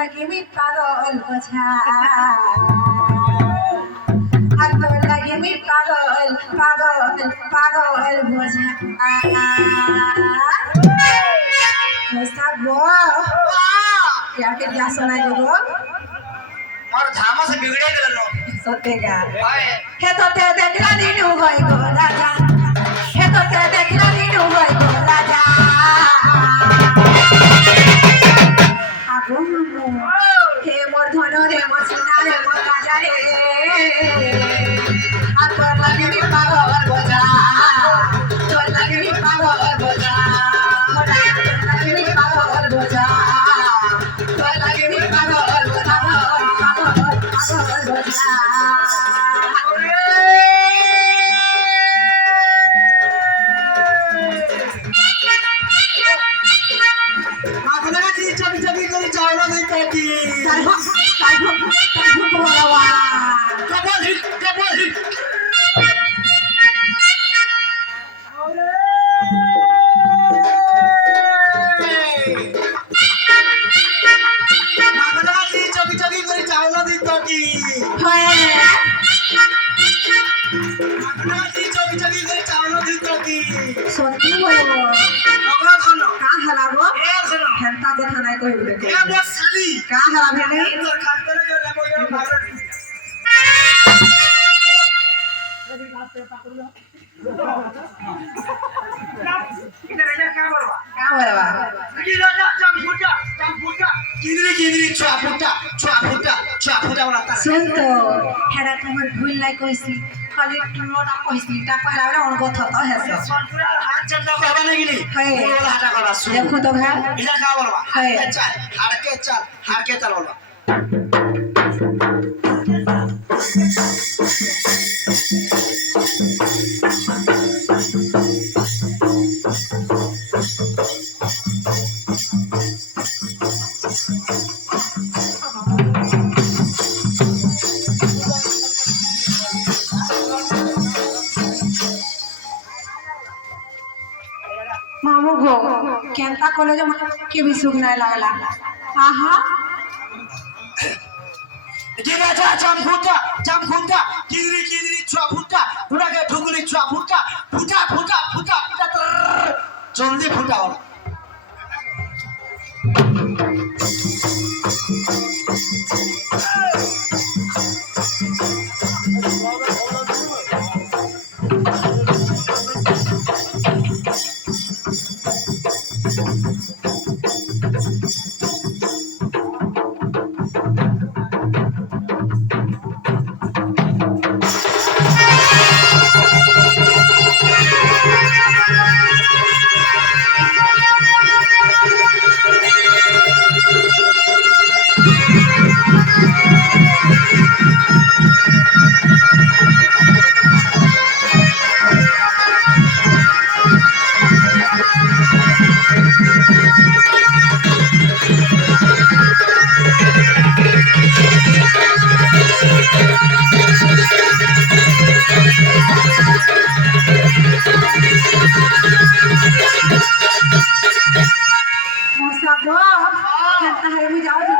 লাগে আমি পাগল বোঝা আর তোর লাগে আমি পাগল পাগল পাগল বোঝা গো याके क्या सुना जो गो और धामा से बिगड़े गेल नो सतेगा हे तो ते देखला नीनु होय गो राजा हे तो ते देखला नीनु होय गो राजा आगो हे मोर धनो रे मोर सोना रे मोर राजा रे आ तोर लगे मी पागल बोझा तोर लगे मी पागल बोझा मोर लगे मी पागल बोझा तोर लगे मी पागल बोझा पागल बोझा आपने जी चबी चबी कर चावला नहीं काटी ताई को बोलावा डबल हिट आपने जी चबी चबी कर चावला नहीं काटी होय आपने जी चबी चबी कर चावला नहीं काटी সত্যি বলবো अगला खाना का हलाबो ए खाना হেনতা কথা নাই কইব রে ए बस साली का हलाबे नहीं अंदर खाते लगे लगो ये मार का बोलबा सुन तो हेरा तुम्हार भूल নাই কইছি খালি টুলোটা কইছি টা পহলারে অন কথা তো হেস দেখো তো ভাই मामू गो केनता कॉलेज में के भी सुख नहीं लगला आहा जल्दी फुटा मौसा गो केनता है मी जाओ